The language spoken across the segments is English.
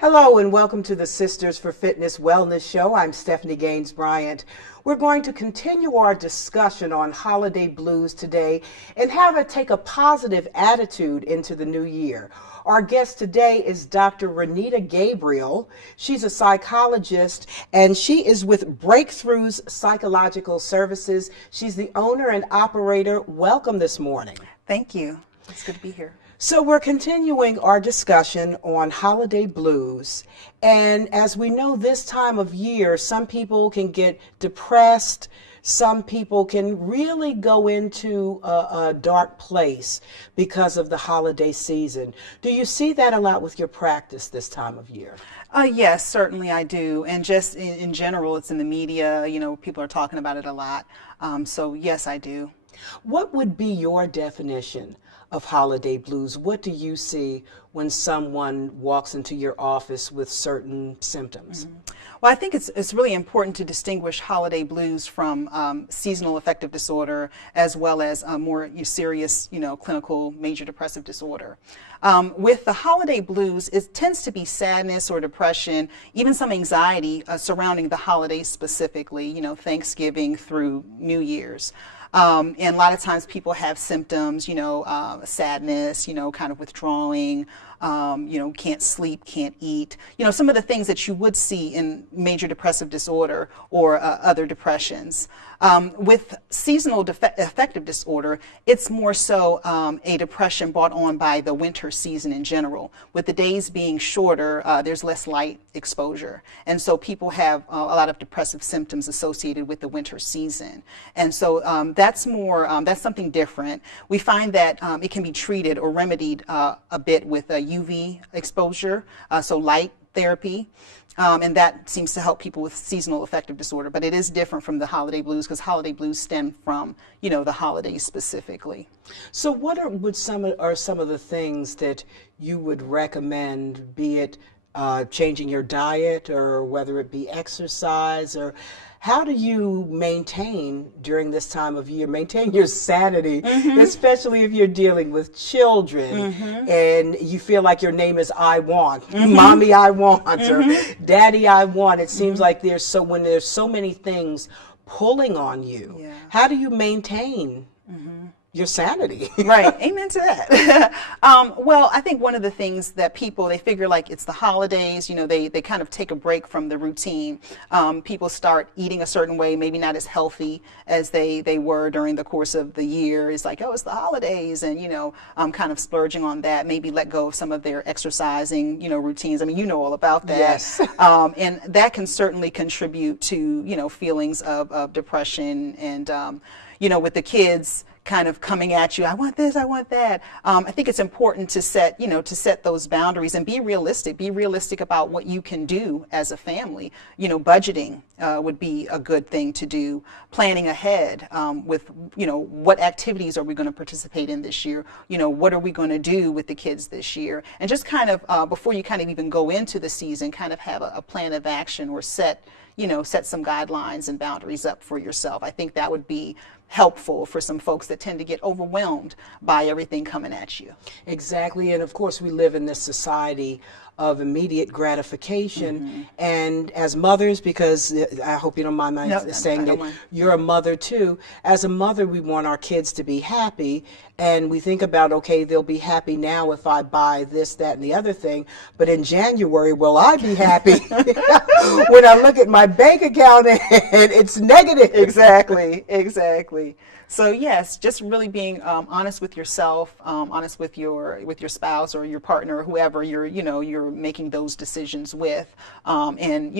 Hello and welcome to the Sisters for Fitness Wellness Show. I'm Stephanie Gaines-Bryant. We're going to continue our discussion on holiday blues today and how to take a positive attitude into the new year. Our guest today is Dr. Renita Gabriel. She's a psychologist and she is with Breakthroughs Psychological Services. She's the owner and operator. Welcome this morning. Thank you. It's good to be here. So we're continuing our discussion on holiday blues. And as we know, this time of year, some people can get depressed. Some people can really go into a dark place because of the holiday season. Do you see that a lot with your practice this time of year? Yes, certainly I do. And just in general, it's in the media, people are talking about it a lot. So yes, I do. What would be your definition of holiday blues? What do you see when someone walks into your office with certain symptoms? Well, I think it's really important to distinguish holiday blues from seasonal affective disorder as well as more serious, clinical major depressive disorder. With the holiday blues, it tends to be sadness or depression, even some anxiety surrounding the holidays specifically, Thanksgiving through New Year's. And a lot of times people have symptoms, sadness, kind of withdrawing, can't sleep, can't eat, some of the things that you would see in major depressive disorder or other depressions. With seasonal affective disorder, it's more so a depression brought on by the winter season in general. With the days being shorter, there's less light exposure. And so people have a lot of depressive symptoms associated with the winter season. And so that's something different. We find that it can be treated or remedied a bit with UV exposure, so light therapy. And that seems to help people with seasonal affective disorder, but it is different from the holiday blues because holiday blues stem from, the holidays specifically. So what are some of the things that you would recommend, be it changing your diet or whether it be exercise, or how do you maintain during this time of year, maintain your sanity, especially if you're dealing with children and you feel like your name is I want, mommy I want, or daddy I want. It seems like when there's so many things pulling on you, how do you maintain your sanity? Right. Amen to that. Well, I think one of the things that they figure like it's the holidays, they kind of take a break from the routine. People start eating a certain way, maybe not as healthy as they were during the course of the year. It's like, oh, it's the holidays, and, kind of splurging on that, maybe let go of some of their exercising, routines. I mean, you know all about that. Yes. And that can certainly contribute to, feelings of depression and, with the kids kind of coming at you, I want this, I want that. I think it's important to set those boundaries and be realistic. Be realistic about what you can do as a family. Budgeting would be a good thing to do. Planning ahead with, what activities are we going to participate in this year? What are we going to do with the kids this year? And just kind of, before you kind of even go into the season, kind of have a plan of action or set some guidelines and boundaries up for yourself. I think that would be helpful for some folks that tend to get overwhelmed by everything coming at you. Exactly. And of course, we live in this society of immediate gratification. And as mothers, because I hope you don't mind my saying that you're a mother too, as a mother, we want our kids to be happy. And we think about, okay, they'll be happy now if I buy this, that, and the other thing. But in January, will I be happy when I look at my bank account and it's negative? Exactly. So yes, just really being honest with yourself, honest with your spouse or your partner or whoever you're making those decisions with, and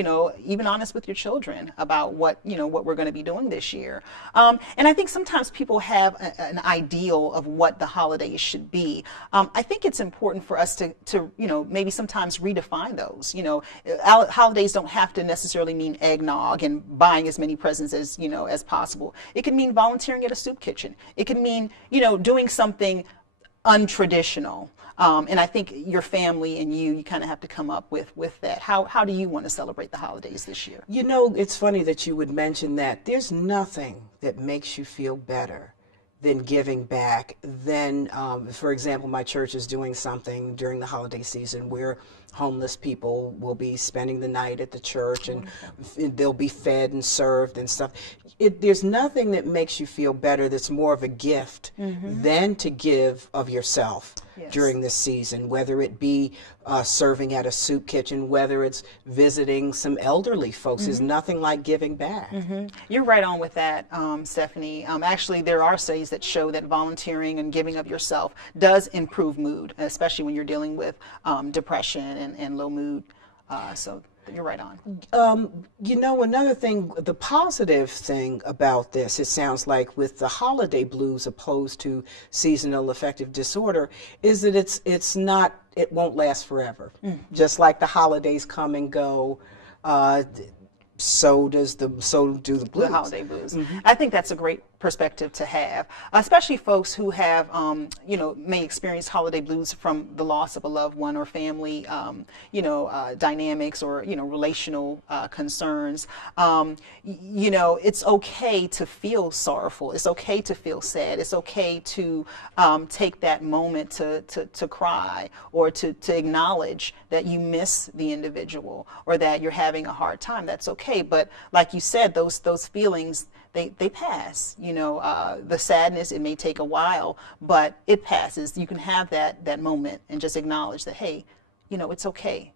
even honest with your children about what we're going to be doing this year. And I think sometimes people have an ideal of what the holidays should be. I think it's important for us to maybe sometimes redefine those. Holidays don't have to necessarily mean eggnog and buying as many presents as possible. It can mean volunteering at a soup kitchen. It can mean, doing something untraditional. And I think your family and you kind of have to come up with that. How do you want to celebrate the holidays this year? It's funny that you would mention that. There's nothing that makes you feel better than giving back. Then, for example, my church is doing something during the holiday season where homeless people will be spending the night at the church, and they'll be fed and served and stuff. There's nothing that makes you feel better that's more of a gift than to give of yourself during this season, whether it be serving at a soup kitchen, whether it's visiting some elderly folks. There's nothing like giving back. You're right on with that, Stephanie. Actually, there are studies that show that volunteering and giving of yourself does improve mood, especially when you're dealing with depression and low mood. So you're right on. You know, another thing, the positive thing about this, it sounds like, with the holiday blues opposed to seasonal affective disorder, is that it won't last forever. Just like the holidays come and go, so do the blues. The holiday blues. I think that's a great perspective to have, especially folks who have, may experience holiday blues from the loss of a loved one or family, dynamics or, relational concerns. It's okay to feel sorrowful. It's okay to feel sad. It's okay to take that moment to cry or to acknowledge that you miss the individual or that you're having a hard time. That's okay. But like you said, those feelings, they pass. The sadness, it may take a while, but it passes. You can have that moment and just acknowledge that, hey, it's okay.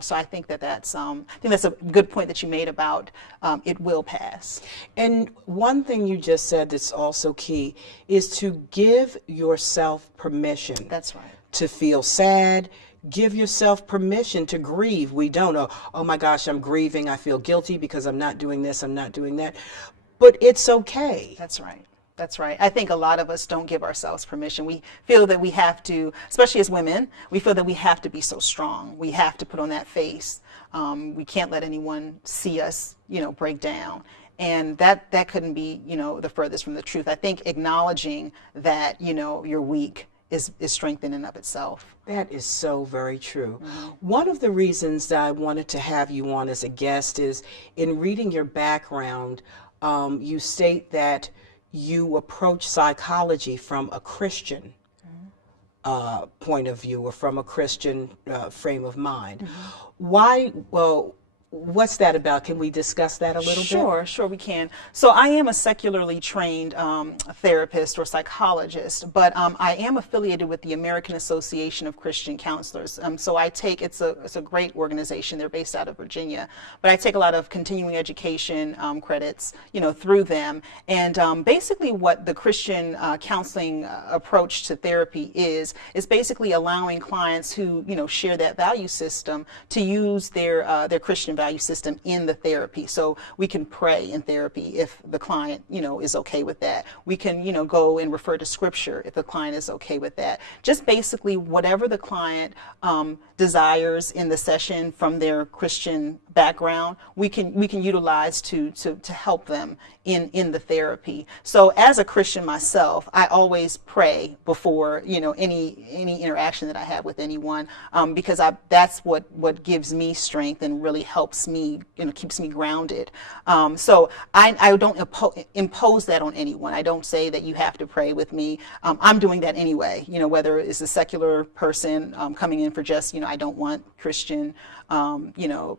So I think that's a good point that you made about it will pass. And one thing you just said that's also key is to give yourself permission. That's right. To feel sad. Give yourself permission to grieve. We don't know, oh my gosh, I'm grieving. I feel guilty because I'm not doing this, I'm not doing that. But it's okay. That's right. That's right. I think a lot of us don't give ourselves permission. We feel that we have to, especially as women, we feel that we have to be so strong. We have to put on that face. We can't let anyone see us, break down. And that couldn't be, the furthest from the truth. I think acknowledging that, you're weak is strength in and of itself. That is so very true. One of the reasons that I wanted to have you on as a guest is, in reading your background, you state that you approach psychology from a Christian point of view, or from a Christian frame of mind. Why? Well, what's that about? Can we discuss that a little bit? Sure, we can. So I am a secularly trained therapist or psychologist, but I am affiliated with the American Association of Christian Counselors. So I take, it's a great organization. They're based out of Virginia, but I take a lot of continuing education credits, through them. And basically what the Christian counseling approach to therapy is basically allowing clients who, share that value system to use their Christian value system in the therapy. So we can pray in therapy if the client, is okay with that. We can, go and refer to scripture if the client is okay with that. Just basically whatever the client desires in the session from their Christian background, we can utilize to help them in the therapy. So as a Christian myself, I always pray before, any interaction that I have with anyone, because that's what gives me strength and really helps me, keeps me grounded. So I don't impose that on anyone. I don't say that you have to pray with me. I'm doing that anyway, whether it's a secular person coming in for just, I don't want Christian,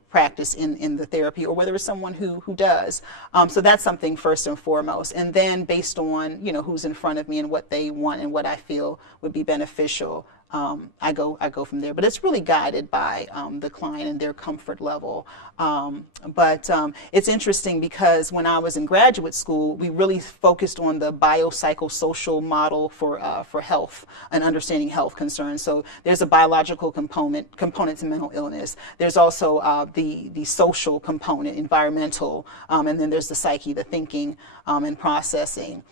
practice in the therapy, or whether it's someone who does. So that's something first and foremost. And then based on, who's in front of me and what they want and what I feel would be beneficial, I go from there. But it's really guided by the client and their comfort level. But it's interesting because when I was in graduate school, we really focused on the biopsychosocial model for health and understanding health concerns. So there's a biological component to mental illness. There's also the social component, environmental, and then there's the psyche, the thinking and processing.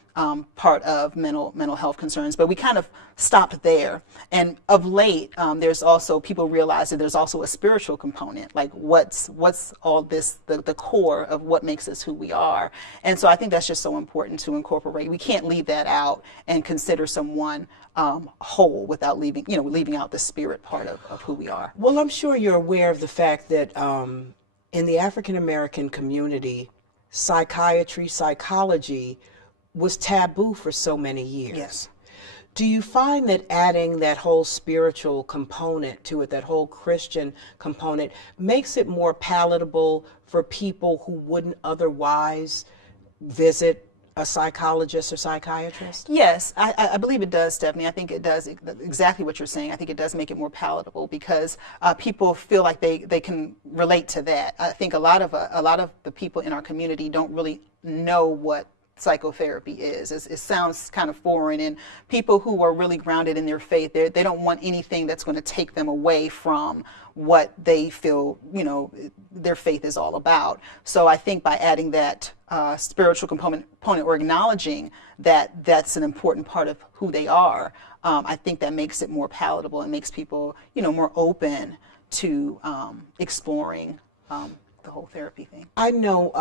Part of mental health concerns, but we kind of stopped there. And of late, there's also, people realize that there's also a spiritual component, like what's all this, the core of what makes us who we are. And so I think that's just so important to incorporate. We can't leave that out and consider someone whole without leaving out the spirit part of who we are. Well, I'm sure you're aware of the fact that in the African American community, psychiatry, psychology was taboo for so many years. Yes. Do you find that adding that whole spiritual component to it, that whole Christian component, makes it more palatable for people who wouldn't otherwise visit a psychologist or psychiatrist? Yes, I believe it does, Stephanie. I think it does exactly what you're saying. I think it does make it more palatable because people feel like they can relate to that. I think a lot of the people in our community don't really know what psychotherapy is. It sounds kind of foreign, and people who are really grounded in their faith, they don't want anything that's going to take them away from what they feel, their faith is all about. So I think by adding that spiritual component or acknowledging that that's an important part of who they are, I think that makes it more palatable and makes people, more open to exploring the whole therapy thing. I know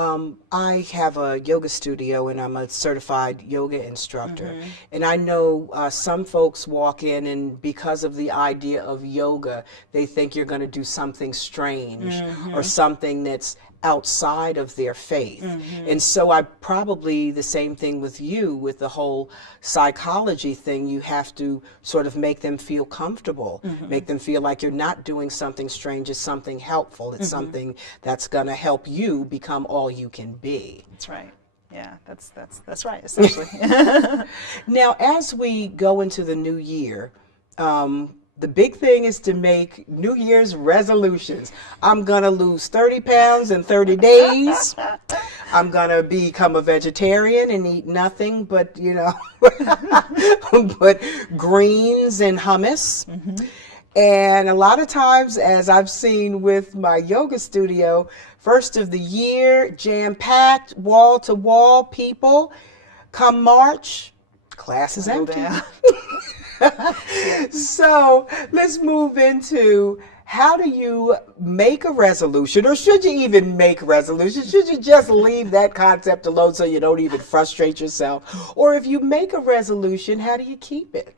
I have a yoga studio and I'm a certified yoga instructor. And I know some folks walk in and because of the idea of yoga, they think you're going to do something strange or something that's outside of their faith. And so I probably the same thing with you with the whole psychology thing. You have to sort of make them feel comfortable, make them feel like you're not doing something strange, it's something helpful, it's something that's going to help you become all you can be. That's right. Yeah, that's right, essentially. Now, as we go into the new year, the big thing is to make New Year's resolutions. I'm going to lose 30 pounds in 30 days. I'm going to become a vegetarian and eat nothing but, but greens and hummus. And a lot of times, as I've seen with my yoga studio, first of the year, jam-packed, wall-to-wall people. Come March, class is empty. So let's move into how do you make a resolution, or should you even make resolutions? Should you just leave that concept alone so you don't even frustrate yourself? Or if you make a resolution, how do you keep it?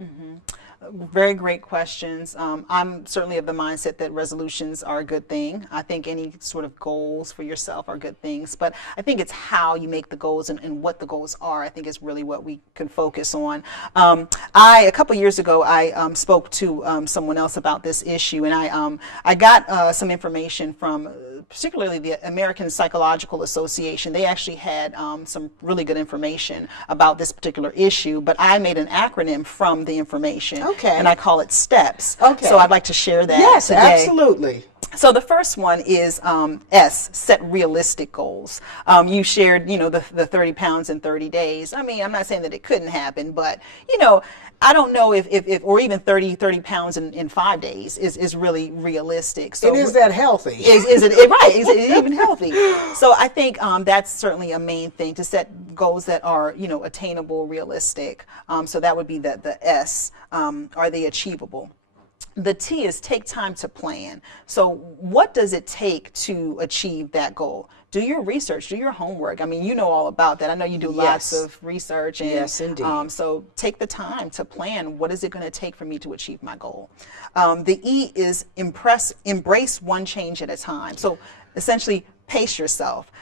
Very great questions. I'm certainly of the mindset that resolutions are a good thing. I think any sort of goals for yourself are good things, but I think it's how you make the goals and what the goals are, I think is really what we can focus on. A couple years ago, I spoke to someone else about this issue, and I got some information from particularly the American Psychological Association. They actually had some really good information about this particular issue, but I made an acronym from the information. Okay. And I call it STEPS. Okay. So I'd like to share that Yes, today. absolutely. So the first one is S, set realistic goals. You shared, the 30 pounds in 30 days. I mean, I'm not saying that it couldn't happen, but, I don't know if or even 30 pounds in 5 days is really realistic. So and is that healthy? Is it right? Is it even healthy? So I think that's certainly a main thing, to set goals that are, attainable, realistic. So that would be the S. Are they achievable? The T is take time to plan. So what does it take to achieve that goal? Do your research, do your homework. I mean, you know all about that. I know you do lots of research. And, yes, indeed. So take the time to plan. What is it going to take for me to achieve my goal? The E is embrace one change at a time. So essentially pace yourself.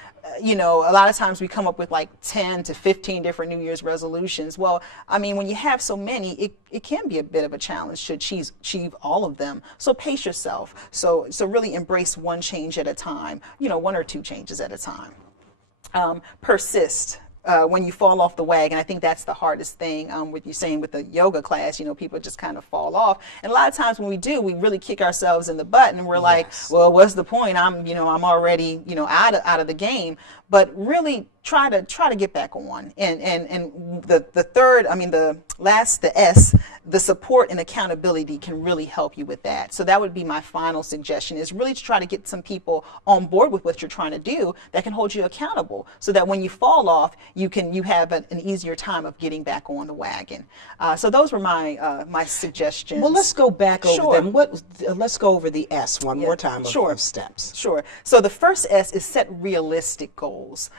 A lot of times we come up with like 10 to 15 different New Year's resolutions. Well, I mean, when you have so many, it can be a bit of a challenge to achieve all of them. So pace yourself. So really embrace one change at a time, 1 or 2 changes at a time. Persist. When you fall off the wagon, I think that's the hardest thing with you saying with the yoga class, people just kind of fall off. And a lot of times when we do, we really kick ourselves in the butt and we're like, well, what's the point? I'm already, out of the game. But really try to get back on. And the third, the S, the support and accountability can really help you with that. So that would be my final suggestion, is really to try to get some people on board with what you're trying to do that can hold you accountable, so that when you fall off, you have an easier time of getting back on the wagon. So those were my suggestions. Well, let's go back over them. Let's go over the S one more time of steps. Sure. So the first S is set realistic goals.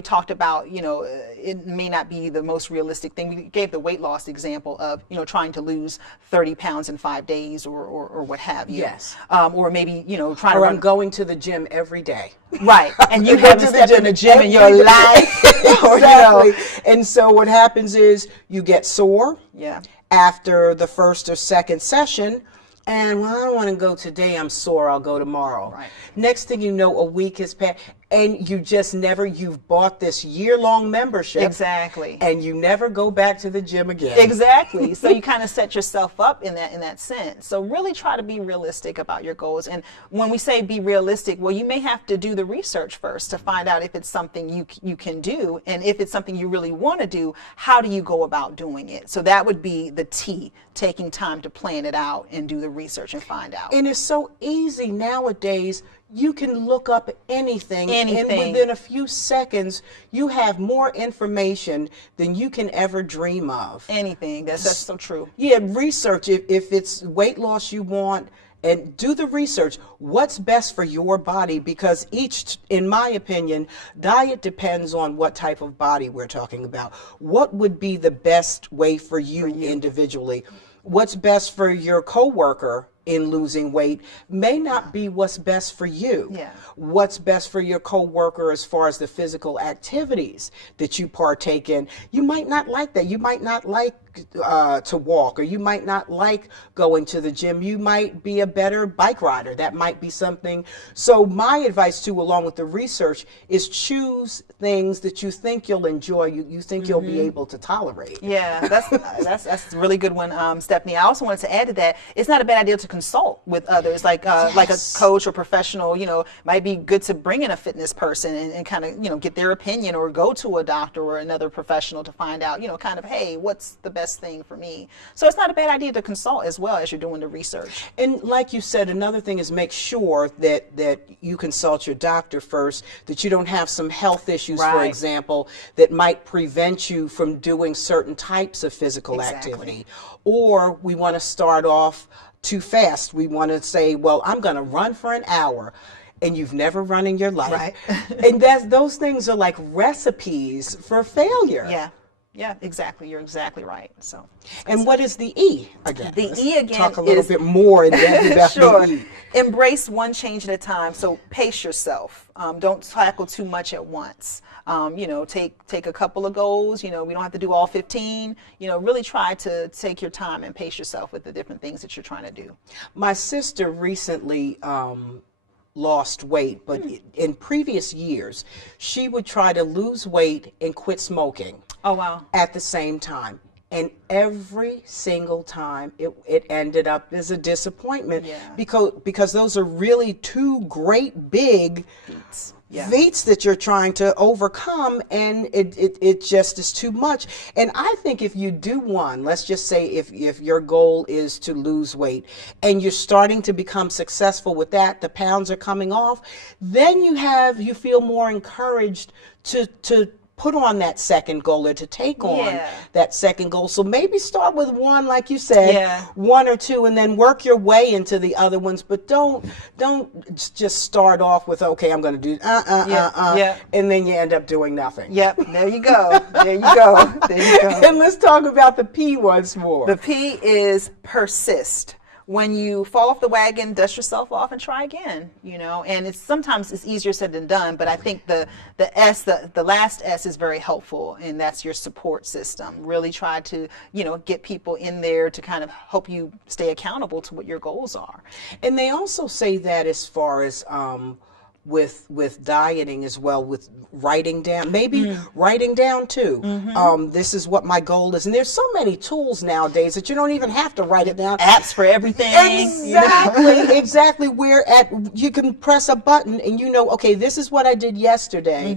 We talked about, it may not be the most realistic thing. We gave the weight loss example of, trying to lose 30 pounds in 5 days or what have you. Yes. Or maybe, trying to I'm going to the gym every day. Right. And you haven't stepped in the gym in your life. Exactly. And so what happens is you get sore. Yeah. after the first or second session. And well, I don't want to go today. I'm sore. I'll go tomorrow. Right. Next thing you know, a week has passed, and you've bought this year-long membership. Exactly. And you never go back to the gym again. Exactly. So you kind of set yourself up in that sense. So really try to be realistic about your goals. And when we say be realistic, well, you may have to do the research first to find out if it's something you can do, and if it's something you really want to do, how do you go about doing it? So that would be the T, taking time to plan it out and do the research and find out. And it's so easy nowadays. You can look up anything, and within a few seconds, you have more information than you can ever dream of. Anything. That's so true. Yeah, research. If it's weight loss you want, and do the research. What's best for your body? Because in my opinion, diet depends on what type of body we're talking about. What would be the best way for you individually? What's best for your coworker in losing weight may not be what's best for you. Yeah. What's best for your coworker as far as the physical activities that you partake in, you might not like that. You might not like to walk, or you might not like going to the gym. You might be a better bike rider. That might be something. So my advice too, along with the research, is choose things that you think you'll enjoy, you think you'll be able to tolerate. Yeah, that's a really good one, Stephanie. I also wanted to add to that, it's not a bad idea to consult with others, like a coach or professional. Might be good to bring in a fitness person and kind of, get their opinion, or go to a doctor or another professional to find out, kind of, hey, what's the best thing for me? So it's not a bad idea to consult as well as you're doing the research. And like you said, another thing is make sure that you consult your doctor first, that you don't have some health issues, for example, that might prevent you from doing certain types of physical activity. Or we want to start off too fast. We want to say, well, I'm going to run for an hour. And you've never run in your life. Right. And those things are like recipes for failure. Yeah, exactly. You're exactly right. So, and what is the E again? The E again talk a little bit more in depth about sure. the E. Embrace one change at a time. So pace yourself. Don't tackle too much at once. Take a couple of goals. We don't have to do all 15. Really try to take your time and pace yourself with the different things that you're trying to do. My sister recently lost weight, but in previous years, she would try to lose weight and quit smoking. Oh, wow. At the same time. And every single time it ended up as a disappointment. Because those are really two great big feats that you're trying to overcome, and it just is too much. And I think if you do one, let's just say if your goal is to lose weight and you're starting to become successful with that, the pounds are coming off, then you feel more encouraged to put on that second goal, or to take on that second goal. So maybe start with one, like you said, one or two, and then work your way into the other ones. But don't just start off with, okay, I'm going to do and then you end up doing nothing. Yep, there you go. There you go. There you go. And let's talk about the P once more. The P is persist. When you fall off the wagon, dust yourself off and try again, and sometimes it's easier said than done, but I think the S, the last S is very helpful, and that's your support system. Really try to, get people in there to kind of help you stay accountable to what your goals are. And they also say that as far as, with dieting as well, with writing down, maybe writing down too. This is what my goal is. And there's so many tools nowadays that you don't even have to write it down. Apps for everything. Exactly, exactly. Where you can press a button and okay, this is what I did yesterday,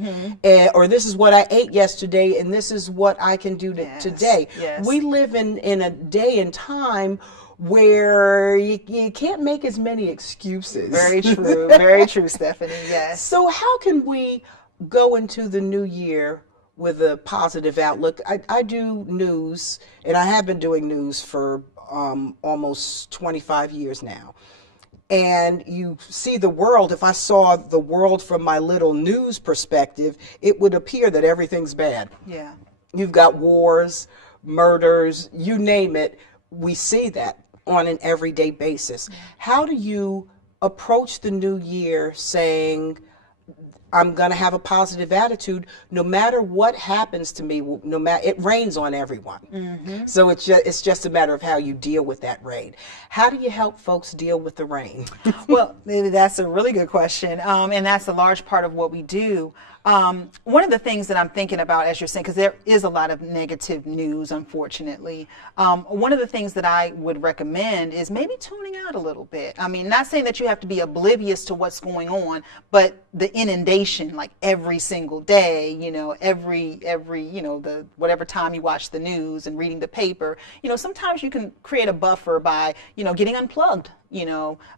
or this is what I ate yesterday, and this is what I can do today. Yes. We live in a day and time where you can't make as many excuses. Very true. Very true, Stephanie. Yes. So how can we go into the new year with a positive outlook? I do news, and I have been doing news for almost 25 years now. And you see the world, if I saw the world from my little news perspective, it would appear that everything's bad. Yeah. You've got wars, murders, you name it. We see that on an everyday basis. How do you approach the new year saying, I'm going to have a positive attitude no matter what happens to me. No matter, it rains on everyone. So it's just a matter of how you deal with that rain. How do you help folks deal with the rain? Well, that's a really good question. And that's a large part of what we do. One of the things that I'm thinking about, as you're saying, because there is a lot of negative news, unfortunately, one of the things that I would recommend is maybe tuning out a little bit. I mean, not saying that you have to be oblivious to what's going on, but the inundation, like every single day, every the whatever time you watch the news and reading the paper, sometimes you can create a buffer by, getting unplugged,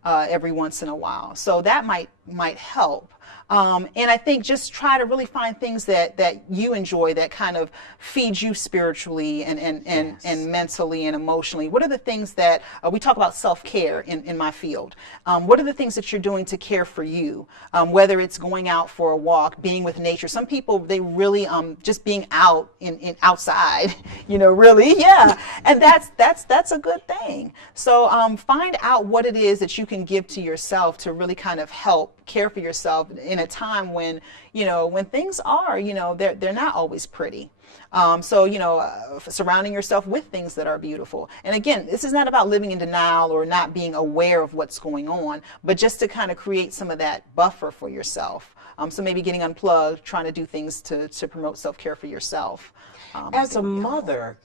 every once in a while. So that might help. And I think just try to really find things that you enjoy that kind of feed you spiritually and mentally and emotionally. What are the things that we talk about self-care in my field? What are the things that you're doing to care for you? Whether it's going out for a walk, being with nature. Some people, they really just being out in outside, really, yeah. And that's a good thing. So find out what it is that you can give to yourself to really kind of help care for yourself in a time when things are they're not always pretty. Surrounding yourself with things that are beautiful. And again, this is not about living in denial or not being aware of what's going on, but just to kind of create some of that buffer for yourself. So maybe getting unplugged, trying to do things to promote self-care for yourself. As a mother,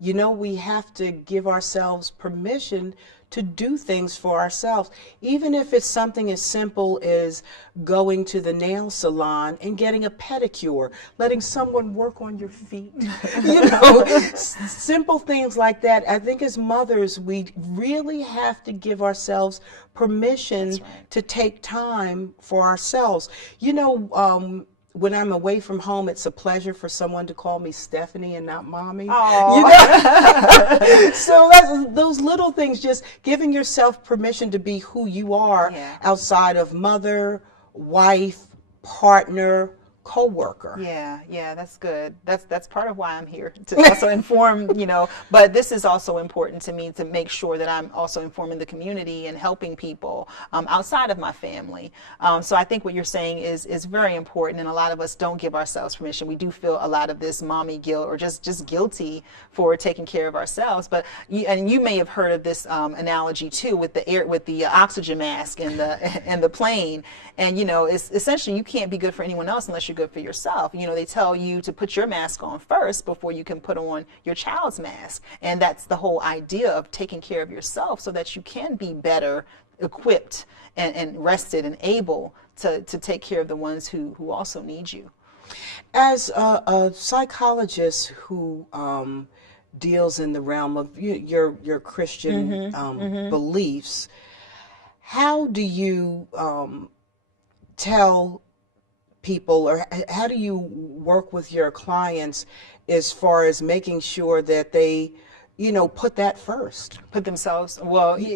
we have to give ourselves permission to do things for ourselves, even if it's something as simple as going to the nail salon and getting a pedicure, letting someone work on your feet, simple things like that. I think as mothers, we really have to give ourselves permission to take time for ourselves. When I'm away from home, it's a pleasure for someone to call me Stephanie and not Mommy. So those little things, just giving yourself permission to be who you are outside of mother, wife, partner, co-worker. Yeah, that's good. That's part of why I'm here, to also inform, but this is also important to me, to make sure that I'm also informing the community and helping people outside of my family. So I think what you're saying is very important, and a lot of us don't give ourselves permission. We do feel a lot of this mommy guilt, or just guilty for taking care of ourselves. But you may have heard of this analogy too, with the oxygen mask and the plane. And it's essentially, you can't be good for anyone else unless you're good for yourself. They tell you to put your mask on first before you can put on your child's mask. And that's the whole idea of taking care of yourself, so that you can be better equipped and rested and able to take care of the ones who also need you. As a psychologist who deals in the realm of your Christian beliefs, how do you tell people, or how do you work with your clients as far as making sure that they put that first? Put themselves,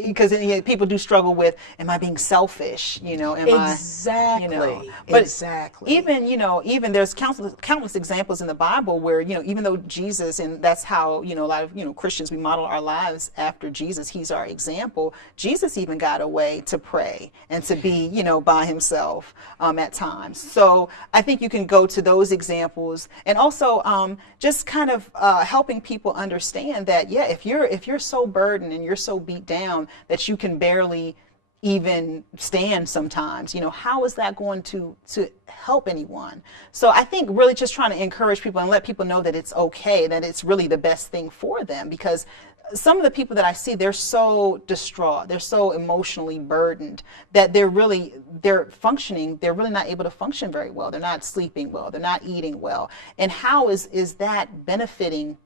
because people do struggle with, am I being selfish? Exactly. But exactly. Even there's countless examples in the Bible where, even though Jesus, and that's how, a lot of, Christians, we model our lives after Jesus. He's our example. Jesus even got away to pray and to be, by himself at times. So I think you can go to those examples, and also just kind of helping people understand that, if you're so burdened and you're so beat down that you can barely even stand sometimes, how is that going to help anyone? So I think really just trying to encourage people and let people know that it's okay, that it's really the best thing for them, because some of the people that I see, they're so distraught, they're so emotionally burdened that they're really not able to function very well. They're not sleeping well, they're not eating well. And how is that benefiting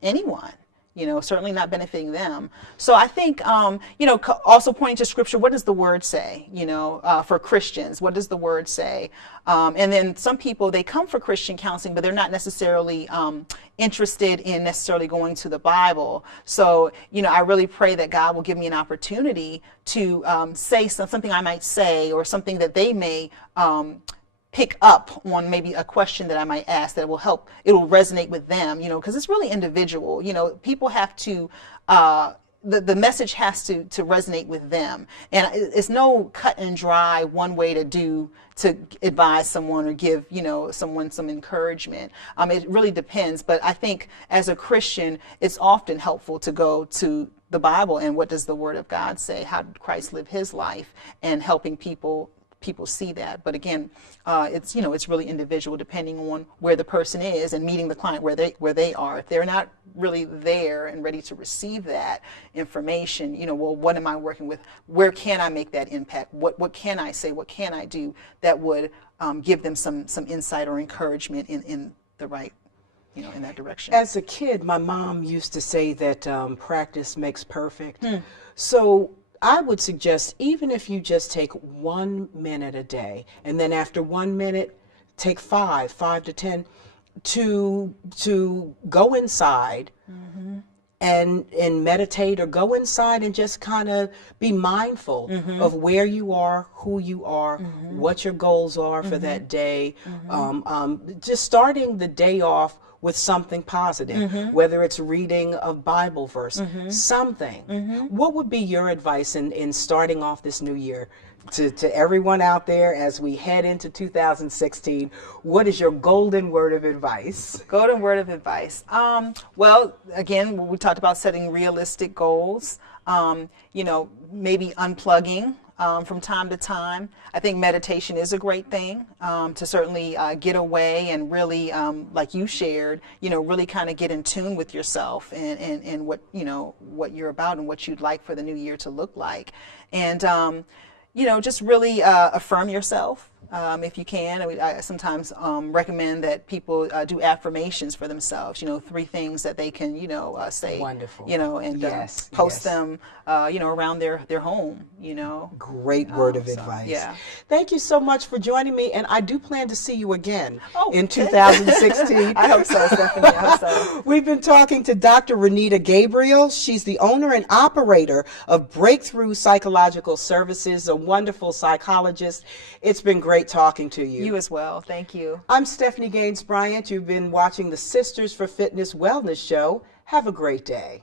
anyone? Certainly not benefiting them. So I think, also pointing to scripture, what does the word say, for Christians? What does the word say? And then some people, they come for Christian counseling, but they're not necessarily interested in necessarily going to the Bible. So, I really pray that God will give me an opportunity to say something I might say, or something that they may pick up on, maybe a question that I might ask that will help, it will resonate with them, because it's really individual. People have to the message has to resonate with them. And it's no cut and dry one way to advise someone or give, someone some encouragement. It really depends. But I think as a Christian, it's often helpful to go to the Bible and what does the Word of God say? How did Christ live his life? And helping people see that. But again, it's really individual depending on where the person is and meeting the client where they are. If they're not really there and ready to receive that information, well, what am I working with? Where can I make that impact? What can I say? What can I do that would give them some insight or encouragement in the right, in that direction? As a kid, my mom used to say that practice makes perfect. So I would suggest, even if you just take 1 minute a day, and then after 1 minute, take 5 to 10, to go inside and meditate, or go inside and just kind of be mindful of where you are, who you are, what your goals are for that day. Just starting the day off with something positive, whether it's reading a Bible verse, something. What would be your advice in starting off this new year to everyone out there as we head into 2016? What is your golden word of advice? Golden word of advice. Well, again, we talked about setting realistic goals, maybe unplugging from time to time. I think meditation is a great thing to certainly get away and really, like you shared, really kind of get in tune with yourself and what, what you're about and what you'd like for the new year to look like. And, just really affirm yourself. If you can. I sometimes recommend that people do affirmations for themselves, 3 things that they can, say. Wonderful. And post them, around their home, Great word of advice. Yeah. Thank you so much for joining me, and I do plan to see you again in 2016. I hope so, Stephanie. I hope so. We've been talking to Dr. Renita Gabriel. She's the owner and operator of Breakthrough Psychological Services, a wonderful psychologist. It's been great talking to you. You as well. Thank you. I'm Stephanie Gaines-Bryant. You've been watching the Sisters for Fitness Wellness Show. Have a great day.